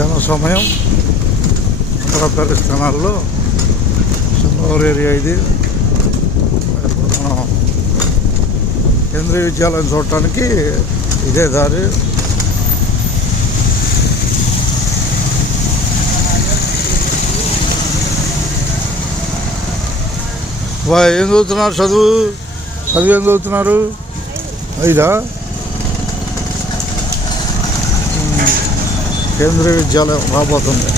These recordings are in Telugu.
జన సమయం ఉత్తరప్రదేశ్ స్థానాల్లో చంద్రవరం ఏరియా ఇది. మనం కేంద్రీయ విద్యాలయం చూడటానికి ఇదే దారి. ఏం చదువుతున్నారు? చదువు ఏం చదువుతున్నారు? 5 కేంద్రీయ విద్యాలయం రాబోతుంది.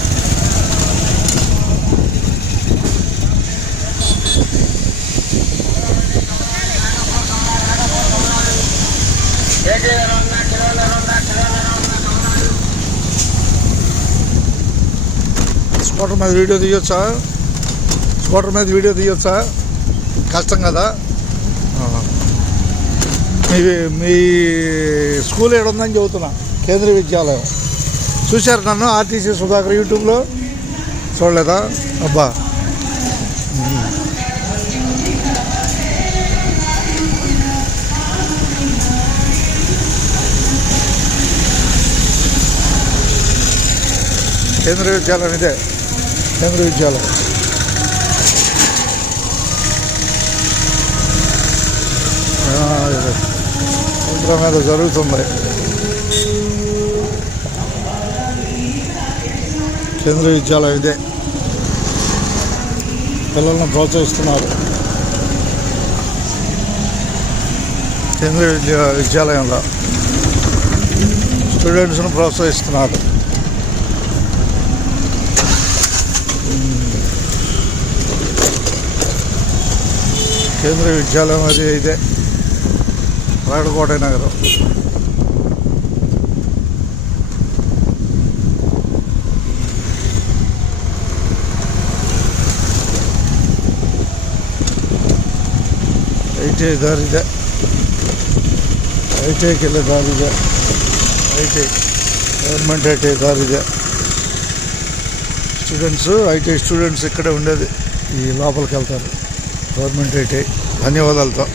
స్కూటర్ మీద వీడియో తీయొచ్చా? కష్టం కదా. మీ స్కూల్ ఏడుందని చెబుతున్నా. కేంద్రీయ విద్యాలయం చూశారు నన్ను ఆర్టీసీ సుధాకర్ యూట్యూబ్లో? చూడలేదా? అబ్బా, కేంద్రీయ విద్యాలయం ఇదే. కేంద్రీయ విద్యాలయం సముద్రం మీద జరుగుతుంది. కేంద్రీయ విద్యాలయం ఇదే. పిల్లలను ప్రోత్సహిస్తున్నారు కేంద్రీయ విద్యాలయంలో. స్టూడెంట్స్ను ప్రోత్సహిస్తున్నారు. కేంద్రీయ విద్యాలయం అది ఇదే, రాయలకోట నగరం. ఐటీఐ దారి ఇదే. ఐటీఐకి వెళ్ళే దారి ఇదే. గవర్నమెంట్ ఐటీఐ దారి ఇదే. ఐటీఐ స్టూడెంట్స్ ఇక్కడే ఉండేది. ఈ లోపలికి వెళ్తారు గవర్నమెంట్ ఐటీఐ. ధన్యవాదాలతో.